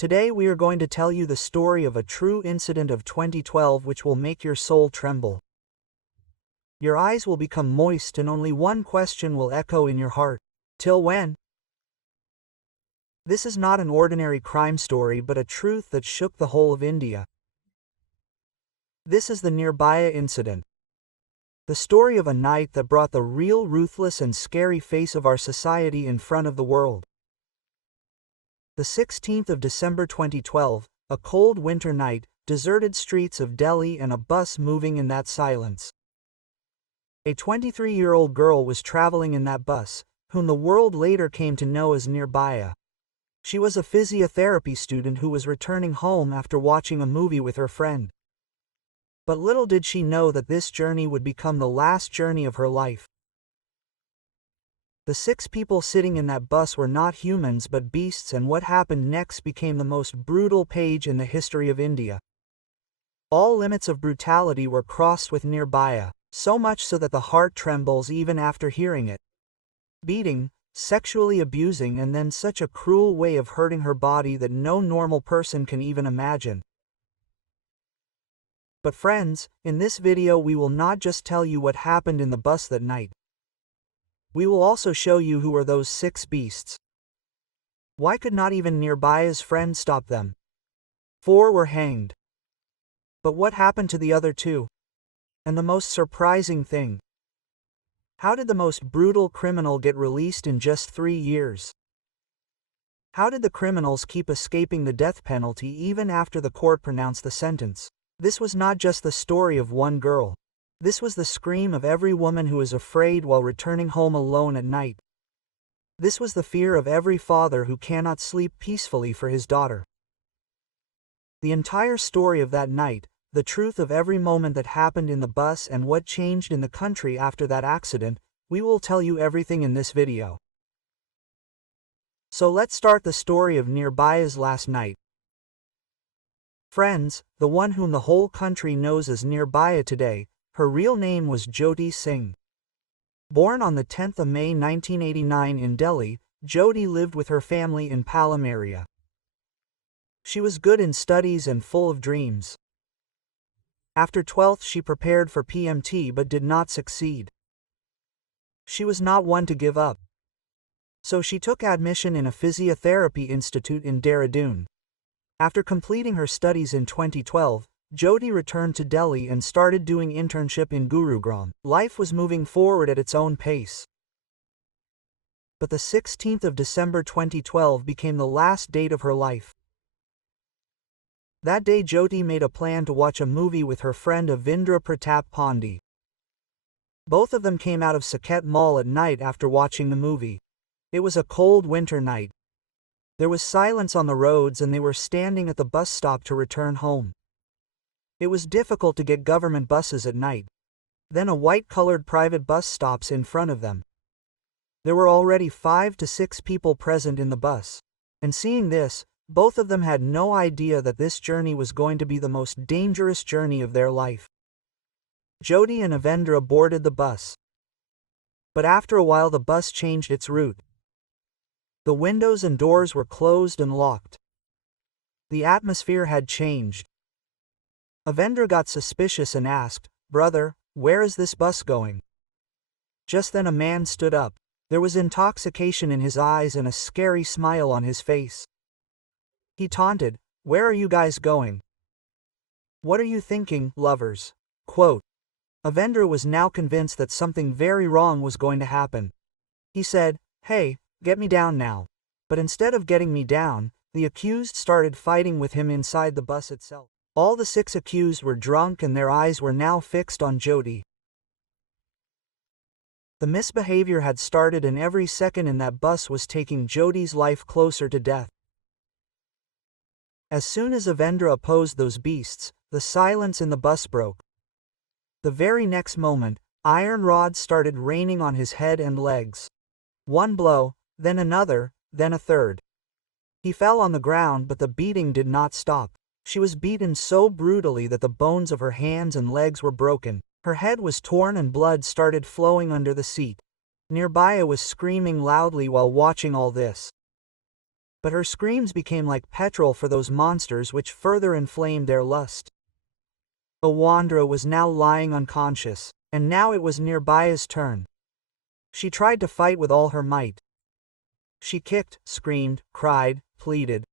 Today we are going to tell you the story of a true incident of 2012 which will make your soul tremble. Your eyes will become moist and only one question will echo in your heart. Till when? This is not an ordinary crime story but a truth that shook the whole of India. This is the Nirbhaya incident. The story of a night that brought the real ruthless and scary face of our society in front of the world. The 16th of December 2012, a cold winter night, deserted streets of Delhi and a bus moving in that silence. A 23-year-old girl was traveling in that bus, whom the world later came to know as Nirbhaya. She was a physiotherapy student who was returning home after watching a movie with her friend. But little did she know that this journey would become the last journey of her life. The 6 people sitting in that bus were not humans but beasts, and what happened next became the most brutal page in the history of India. All limits of brutality were crossed with Nirbhaya, so much so that the heart trembles even after hearing it. Beating, sexually abusing, and then such a cruel way of hurting her body that no normal person can even imagine. But friends, in this video we will not just tell you what happened in the bus that night. We will also show you who are those 6 beasts. Why could not even Nirbhaya's friend stop them? 4 were hanged. But what happened to the other 2? And the most surprising thing, how did the most brutal criminal get released in just 3 years? How did the criminals keep escaping the death penalty even after the court pronounced the sentence? This was not just the story of one girl. This was the scream of every woman who is afraid while returning home alone at night. This was the fear of every father who cannot sleep peacefully for his daughter. The entire story of that night, the truth of every moment that happened in the bus and what changed in the country after that accident, we will tell you everything in this video. So let's start the story of Nirbhaya's last night. Friends, the one whom the whole country knows as Nirbhaya today, her real name was Jyoti Singh. Born on the 10th of May 1989 in Delhi, Jyoti lived with her family in Palam area. She was good in studies and full of dreams. After 12th she prepared for PMT but did not succeed. She was not one to give up. So she took admission in a physiotherapy institute in Dehradun. After completing her studies in 2012, Jyoti returned to Delhi and started doing internship in Gurugram. Life was moving forward at its own pace. But the 16th of December 2012 became the last date of her life. That day Jyoti made a plan to watch a movie with her friend Avindra Pratap Pandey. Both of them came out of Saket Mall at night after watching the movie. It was a cold winter night. There was silence on the roads and they were standing at the bus stop to return home. It was difficult to get government buses at night. Then a white-colored private bus stops in front of them. There were already 5 to 6 people present in the bus. And seeing this, both of them had no idea that this journey was going to be the most dangerous journey of their life. Jyoti and Avindra boarded the bus. But after a while the bus changed its route. The windows and doors were closed and locked. The atmosphere had changed. Avindra got suspicious and asked, "Brother, where is this bus going?" Just then a man stood up. There was intoxication in his eyes and a scary smile on his face. He taunted, "Where are you guys going? What are you thinking, lovers?" Quote. Avindra was now convinced that something very wrong was going to happen. He said, "Hey, get me down now." But instead of getting me down, the accused started fighting with him inside the bus itself. All the 6 accused were drunk and their eyes were now fixed on Jyoti. The misbehavior had started and every second in that bus was taking Jyoti's life closer to death. As soon as Avindra opposed those beasts, the silence in the bus broke. The very next moment, iron rods started raining on his head and legs. One blow, then another, then a third. He fell on the ground but the beating did not stop. She was beaten so brutally that the bones of her hands and legs were broken. Her head was torn and blood started flowing under the seat. Nirbhaya was screaming loudly while watching all this. But her screams became like petrol for those monsters, which further inflamed their lust. Awandra was now lying unconscious, and now it was Nirbhaya's turn. She tried to fight with all her might. She kicked, screamed, cried, pleaded.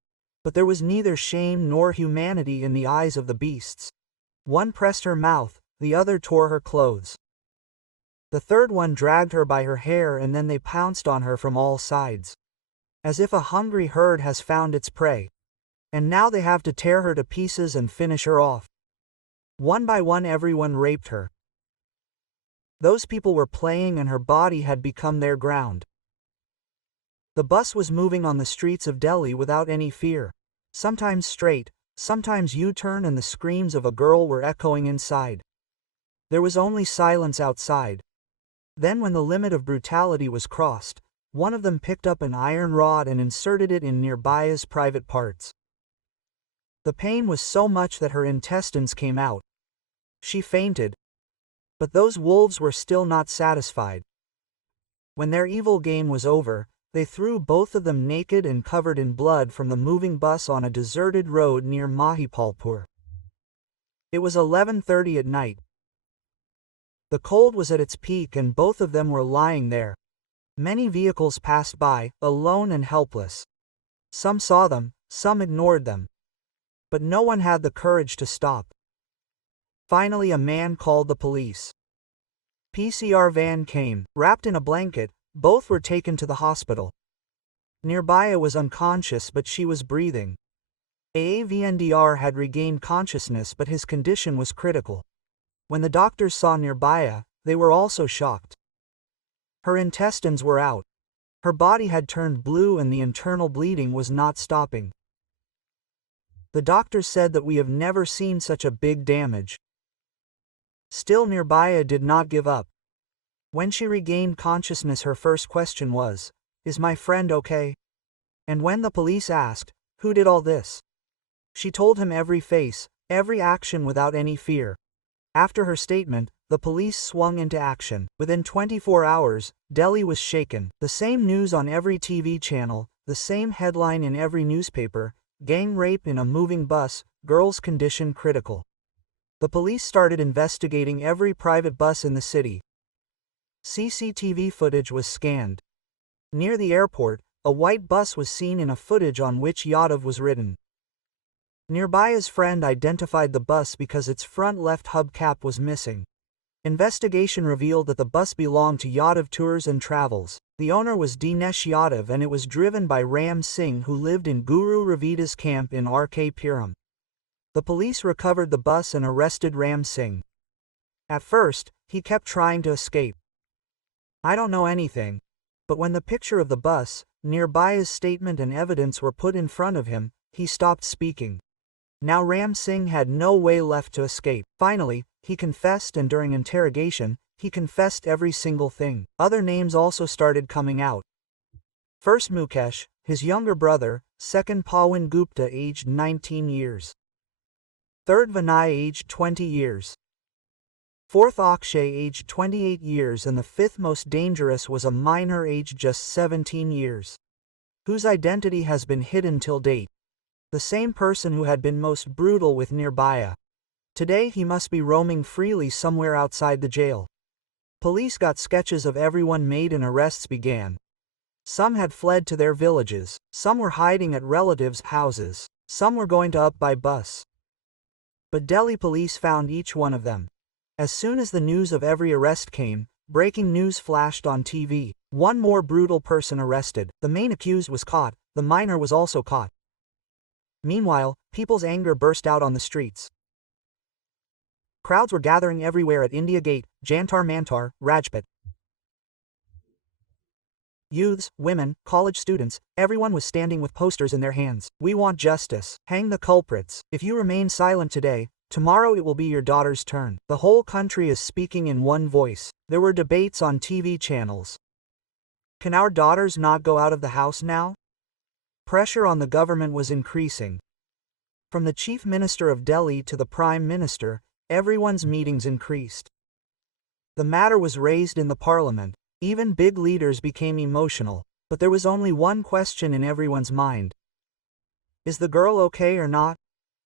But there was neither shame nor humanity in the eyes of the beasts. One pressed her mouth, the other tore her clothes. The third one dragged her by her hair, and then they pounced on her from all sides. As if a hungry herd has found its prey. And now they have to tear her to pieces and finish her off. One by one everyone raped her. Those people were playing, and her body had become their ground. The bus was moving on the streets of Delhi without any fear. Sometimes straight, sometimes U-turn, and the screams of a girl were echoing inside. There was only silence outside. Then, when the limit of brutality was crossed, one of them picked up an iron rod and inserted it in Nirbhaya's private parts. The pain was so much that her intestines came out. She fainted. But those wolves were still not satisfied. When their evil game was over, they threw both of them naked and covered in blood from the moving bus on a deserted road near Mahipalpur. It was 11:30 at night. The cold was at its peak, and both of them were lying there. Many vehicles passed by, alone and helpless. Some saw them, some ignored them. But no one had the courage to stop. Finally, a man called the police. PCR van came, wrapped in a blanket. Both were taken to the hospital. Nirbhaya was unconscious, but she was breathing. Avndr had regained consciousness, but his condition was critical. When the doctors saw Nirbhaya, they were also shocked. Her intestines were out. Her body had turned blue, and the internal bleeding was not stopping. The doctors said that we have never seen such a big damage. Still, Nirbhaya did not give up. When she regained consciousness, her first question was, "Is my friend okay?" And when the police asked, "Who did all this?" she told him every face, every action without any fear. After her statement, the police swung into action. Within 24 hours, Delhi was shaken. The same news on every TV channel, the same headline in every newspaper: gang rape in a moving bus, girl's condition critical. The police started investigating every private bus in the city. CCTV footage was scanned. Near the airport, a white bus was seen in a footage on which Yadav was written. Nirbhaya's friend identified the bus because its front left hubcap was missing. Investigation revealed that the bus belonged to Yadav Tours and Travels. The owner was Dinesh Yadav, and it was driven by Ram Singh, who lived in Guru Ravidas camp in RK Puram. The police recovered the bus and arrested Ram Singh. At first, he kept trying to escape. "I don't know anything." But when the picture of the bus, Nirbhaya's statement and evidence were put in front of him, he stopped speaking. Now Ram Singh had no way left to escape. Finally, he confessed, and during interrogation, he confessed every single thing. Other names also started coming out. First Mukesh, his younger brother; second Pawan Gupta, aged 19 years. Third Vinay, aged 20 years. Fourth Akshay, aged 28 years, and the fifth most dangerous was a minor aged just 17 years, whose identity has been hidden till date. The same person who had been most brutal with Nirbhaya. Today he must be roaming freely somewhere outside the jail. Police got sketches of everyone made and arrests began. Some had fled to their villages, some were hiding at relatives' houses, some were going to up by bus. But Delhi police found each one of them. As soon as the news of every arrest came, breaking news flashed on TV. One more brutal person arrested. The main accused was caught. The minor was also caught. Meanwhile, people's anger burst out on the streets. Crowds were gathering everywhere at India Gate, Jantar Mantar, Rajpat. Youths, women, college students, everyone was standing with posters in their hands. "We want justice. Hang the culprits. If you remain silent today, tomorrow it will be your daughter's turn." The whole country is speaking in one voice. There were debates on TV channels. Can our daughters not go out of the house now? Pressure on the government was increasing. From the Chief Minister of Delhi to the Prime Minister, everyone's meetings increased. The matter was raised in the parliament. Even big leaders became emotional. But there was only one question in everyone's mind: Is the girl okay or not?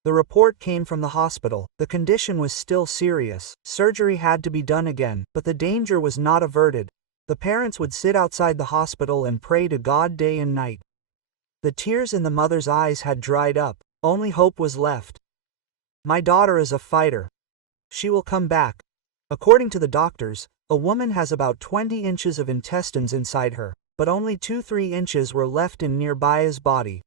The report came from the hospital. The condition was still serious. Surgery had to be done again, but the danger was not averted. The parents would sit outside the hospital and pray to God day and night. The tears in the mother's eyes had dried up. Only hope was left. My daughter is a fighter. She will come back. According to the doctors, a woman has about 20 inches of intestines inside her, but only 2-3 inches were left in Nirbhaya's body.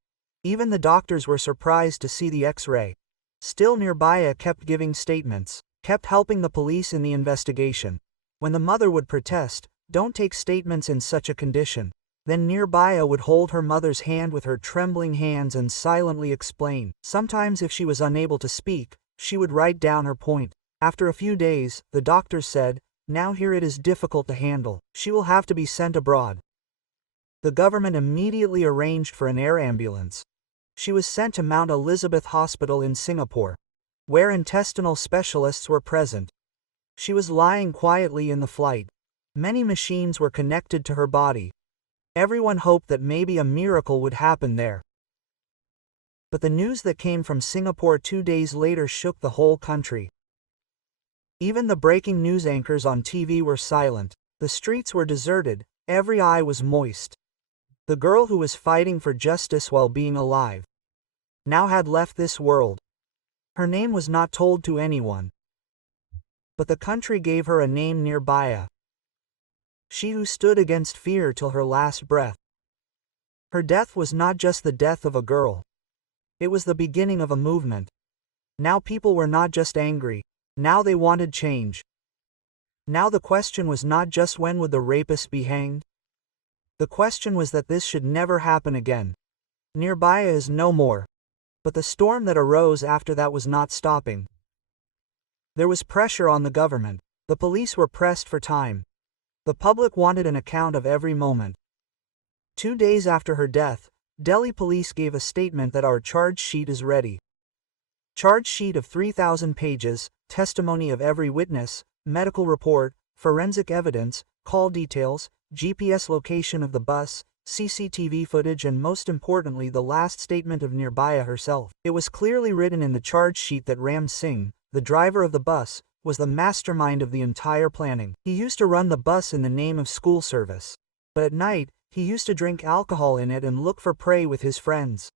Even the doctors were surprised to see the X-ray. Still, Nirbhaya kept giving statements, kept helping the police in the investigation. When the mother would protest, "Don't take statements in such a condition," then Nirbhaya would hold her mother's hand with her trembling hands and silently explain. Sometimes if she was unable to speak, she would write down her point. After a few days, the doctors said, "Now here it is difficult to handle. She will have to be sent abroad." The government immediately arranged for an air ambulance. She was sent to Mount Elizabeth Hospital in Singapore, where intestinal specialists were present. She was lying quietly in the flight. Many machines were connected to her body. Everyone hoped that maybe a miracle would happen there. But the news that came from Singapore 2 days later shook the whole country. Even the breaking news anchors on TV were silent. The streets were deserted. Every eye was moist. The girl who was fighting for justice while being alive now had left this world. Her name was not told to anyone, but the country gave her a name, Nirbhaya. She who stood against fear till her last breath. Her death was not just the death of a girl. It was the beginning of a movement. Now people were not just angry. Now they wanted change. Now the question was not just when would the rapist be hanged. The question was that this should never happen again. Nirbhaya is no more. But the storm that arose after that was not stopping. There was pressure on the government. The police were pressed for time. The public wanted an account of every moment. 2 days after her death, Delhi police gave a statement that our charge sheet is ready. Charge sheet of 3,000 pages, testimony of every witness, medical report, forensic evidence, call details, GPS location of the bus, CCTV footage, and most importantly the last statement of Nirbhaya herself. It was clearly written in the charge sheet that Ram Singh, the driver of the bus, was the mastermind of the entire planning. He used to run the bus in the name of school service. But at night, he used to drink alcohol in it and look for prey with his friends.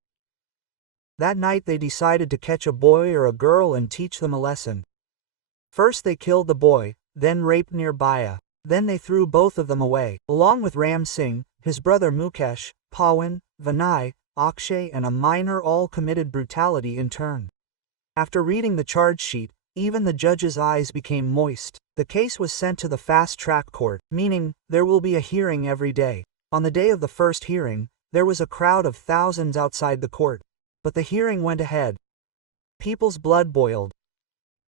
That night they decided to catch a boy or a girl and teach them a lesson. First they killed the boy, then raped Nirbhaya. Then they threw both of them away, along with Ram Singh, his brother Mukesh, Pawan, Vinay, Akshay, and a minor, all committed brutality in turn. After reading the charge sheet, even the judge's eyes became moist. The case was sent to the fast-track court, meaning there will be a hearing every day. On the day of the first hearing, there was a crowd of thousands outside the court. But the hearing went ahead. People's blood boiled.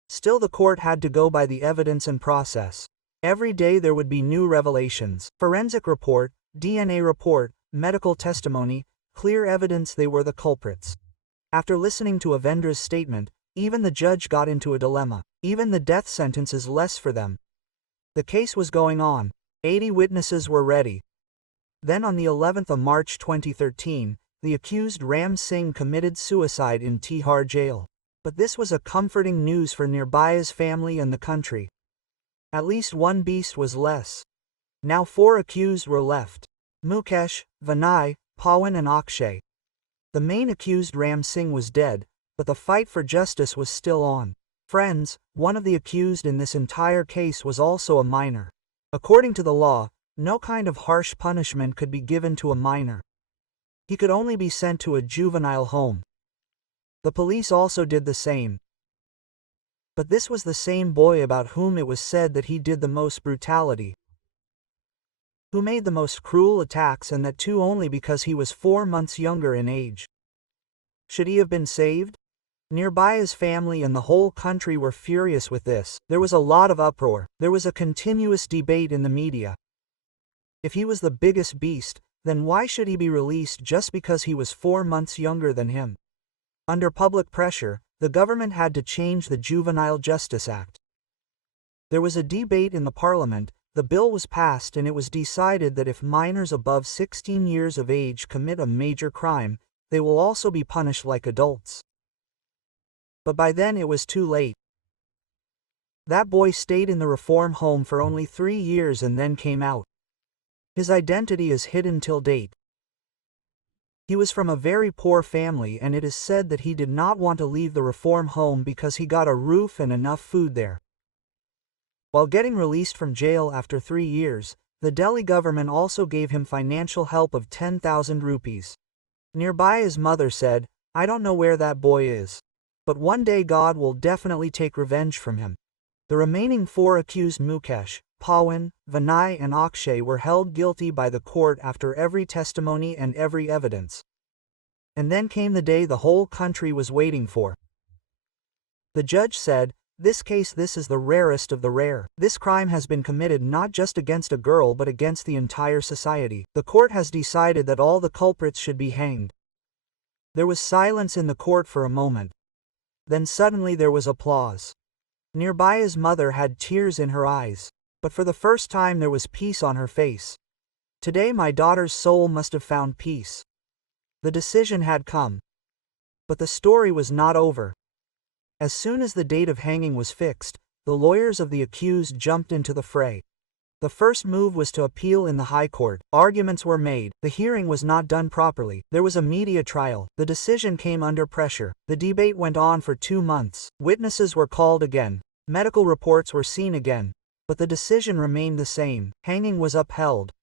Still, the court had to go by the evidence and process. Every day there would be new revelations. Forensic report, DNA report, medical testimony, clear evidence they were the culprits. After listening to Avendra's statement, even the judge got into a dilemma. Even the death sentence is less for them. The case was going on. 80 witnesses were ready. Then on the 11th of March 2013, the accused Ram Singh committed suicide in Tihar jail. But this was a comforting news for Nirbhaya's family and the country. At least one beast was less. Now 4 accused were left: Mukesh, Vinay, Pawan, and Akshay. The main accused Ram Singh was dead, but the fight for justice was still on. Friends, one of the accused in this entire case was also a minor. According to the law, no kind of harsh punishment could be given to a minor. He could only be sent to a juvenile home. The police also did the same. But this was the same boy about whom it was said that he did the most brutality, who made the most cruel attacks, and that too only because he was 4 months younger in age. Should he have been saved? Nirbhaya's family and the whole country were furious with this. There was a lot of uproar. There was a continuous debate in the media. If he was the biggest beast, then why should he be released just because he was 4 months younger than him? Under public pressure, the government had to change the Juvenile Justice Act. There was a debate in the parliament, the bill was passed, and it was decided that if minors above 16 years of age commit a major crime, they will also be punished like adults. But by then it was too late. That boy stayed in the reform home for only 3 years and then came out. His identity is hidden till date. He was from a very poor family, and it is said that he did not want to leave the reform home because he got a roof and enough food there. While getting released from jail after 3 years, the Delhi government also gave him financial help of 10,000 rupees. Nirbhaya's mother said, "I don't know where that boy is. But one day God will definitely take revenge from him." The remaining 4 accused, Mukesh, Pawan, Vinay and Akshay, were held guilty by the court after every testimony and every evidence. And then came the day the whole country was waiting for. The judge said, "This case, this is the rarest of the rare. This crime has been committed not just against a girl but against the entire society. The court has decided that all the culprits should be hanged." There was silence in the court for a moment. Then suddenly there was applause. Nirbhaya's mother had tears in her eyes, but for the first time there was peace on her face. Today my daughter's soul must have found peace. The decision had come. But the story was not over. As soon as the date of hanging was fixed, the lawyers of the accused jumped into the fray. The first move was to appeal in the High Court. Arguments were made. The hearing was not done properly. There was a media trial. The decision came under pressure. The debate went on for 2 months. Witnesses were called again. Medical reports were seen again. But the decision remained the same. Hanging was upheld.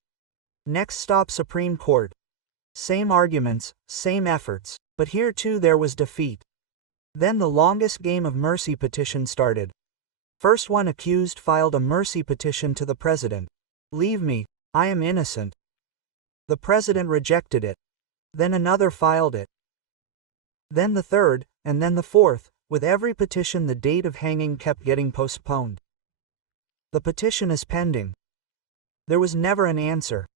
Next stop, Supreme Court. Same arguments, same efforts. But here too there was defeat. Then the longest game of mercy petition started. First, one accused filed a mercy petition to the president. "Leave me, I am innocent." The president rejected it. Then another filed it. Then the third, and then the fourth. With every petition the date of hanging kept getting postponed. The petition is pending. There was never an answer.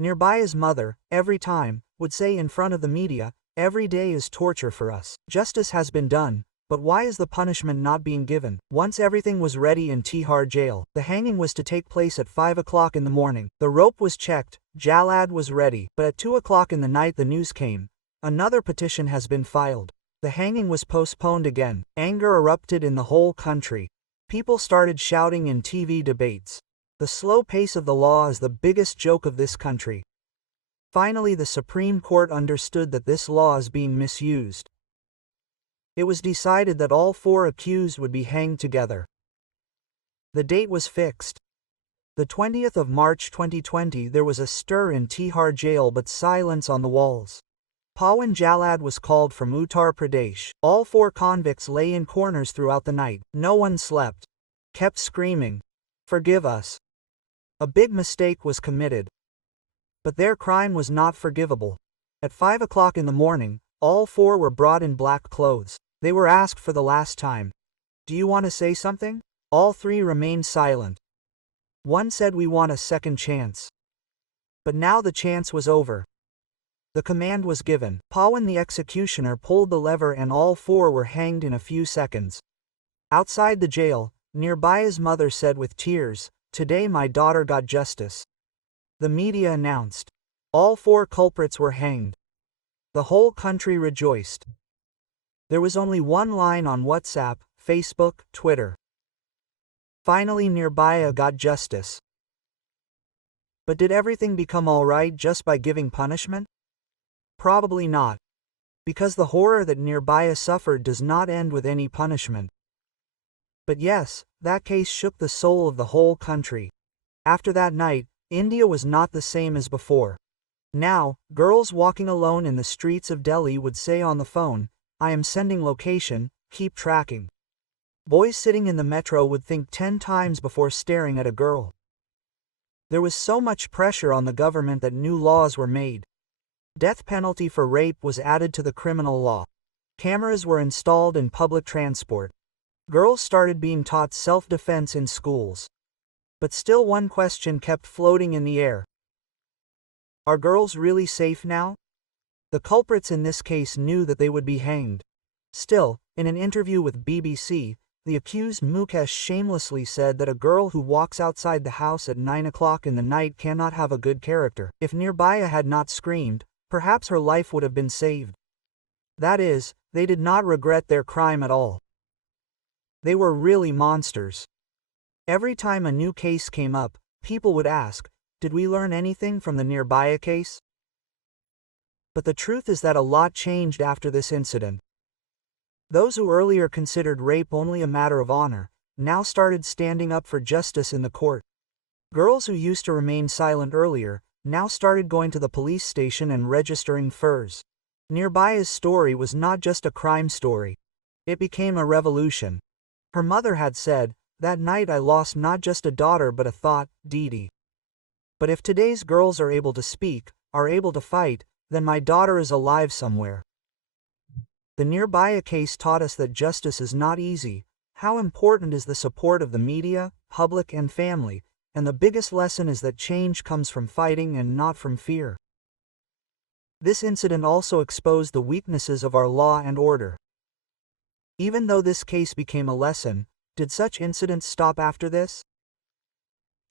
Nirbhaya's mother, every time, would say in front of the media, "Every day is torture for us. Justice has been done, but why is the punishment not being given?" Once everything was ready in Tihar jail, the hanging was to take place at 5 o'clock in the morning. The rope was checked, Jalad was ready, but at 2 o'clock in the night the news came. Another petition has been filed. The hanging was postponed again. Anger erupted in the whole country. People started shouting in TV debates. The slow pace of the law is the biggest joke of this country. Finally, the Supreme Court understood that this law is being misused. It was decided that all 4 accused would be hanged together. The date was fixed. The 20th of March 2020. There was a stir in Tihar jail but silence on the walls. Pawan Jalad was called from Uttar Pradesh. All 4 convicts lay in corners throughout the night. No one slept. Kept screaming, "Forgive us." A big mistake was committed. But their crime was not forgivable. At 5 o'clock in the morning, all 4 were brought in black clothes. They were asked for the last time, "Do you want to say something?" All 3 remained silent. One said, "We want a second chance." But now the chance was over. The command was given. Pawan the executioner pulled the lever and all 4 were hanged in a few seconds. Outside the jail, Nirbhaya's mother said with tears, "Today my daughter got justice." The media announced. All 4 culprits were hanged. The whole country rejoiced. There was only one line on WhatsApp, Facebook, Twitter. Finally Nirbhaya got justice. But did everything become alright just by giving punishment? Probably not. Because the horror that Nirbhaya suffered does not end with any punishment. But yes, that case shook the soul of the whole country. After that night, India was not the same as before. Now, girls walking alone in the streets of Delhi would say on the phone, "I am sending location, keep tracking." Boys sitting in the metro would think 10 times before staring at a girl. There was so much pressure on the government that new laws were made. Death penalty for rape was added to the criminal law. Cameras were installed in public transport. Girls started being taught self-defense in schools. But still one question kept floating in the air. Are girls really safe now? The culprits in this case knew that they would be hanged. Still, in an interview with BBC, the accused Mukesh shamelessly said that a girl who walks outside the house at 9 o'clock in the night cannot have a good character. If Nirbhaya had not screamed, perhaps her life would have been saved. That is, they did not regret their crime at all. They were really monsters. Every time a new case came up, people would ask, did we learn anything from the Nirbhaya case? But the truth is that a lot changed after this incident. Those who earlier considered rape only a matter of honor, now started standing up for justice in the court. Girls who used to remain silent earlier, now started going to the police station and registering FIRs. Nirbhaya's story was not just a crime story. It became a revolution. Her mother had said, "That night I lost not just a daughter but a thought, Didi. But if today's girls are able to speak, are able to fight, then my daughter is alive somewhere." The Nirbhaya case taught us that justice is not easy. How important is the support of the media, public and family, and the biggest lesson is that change comes from fighting and not from fear. This incident also exposed the weaknesses of our law and order. Even though this case became a lesson, did such incidents stop after this?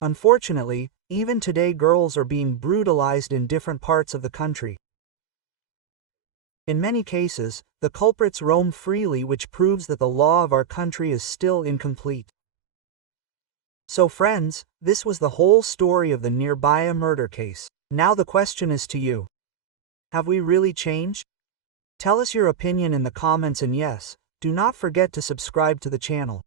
Unfortunately, even today girls are being brutalized in different parts of the country. In many cases, the culprits roam freely, which proves that the law of our country is still incomplete. So friends, this was the whole story of the Nirbhaya murder case. Now the question is to you. Have we really changed? Tell us your opinion in the comments, and yes, do not forget to subscribe to the channel.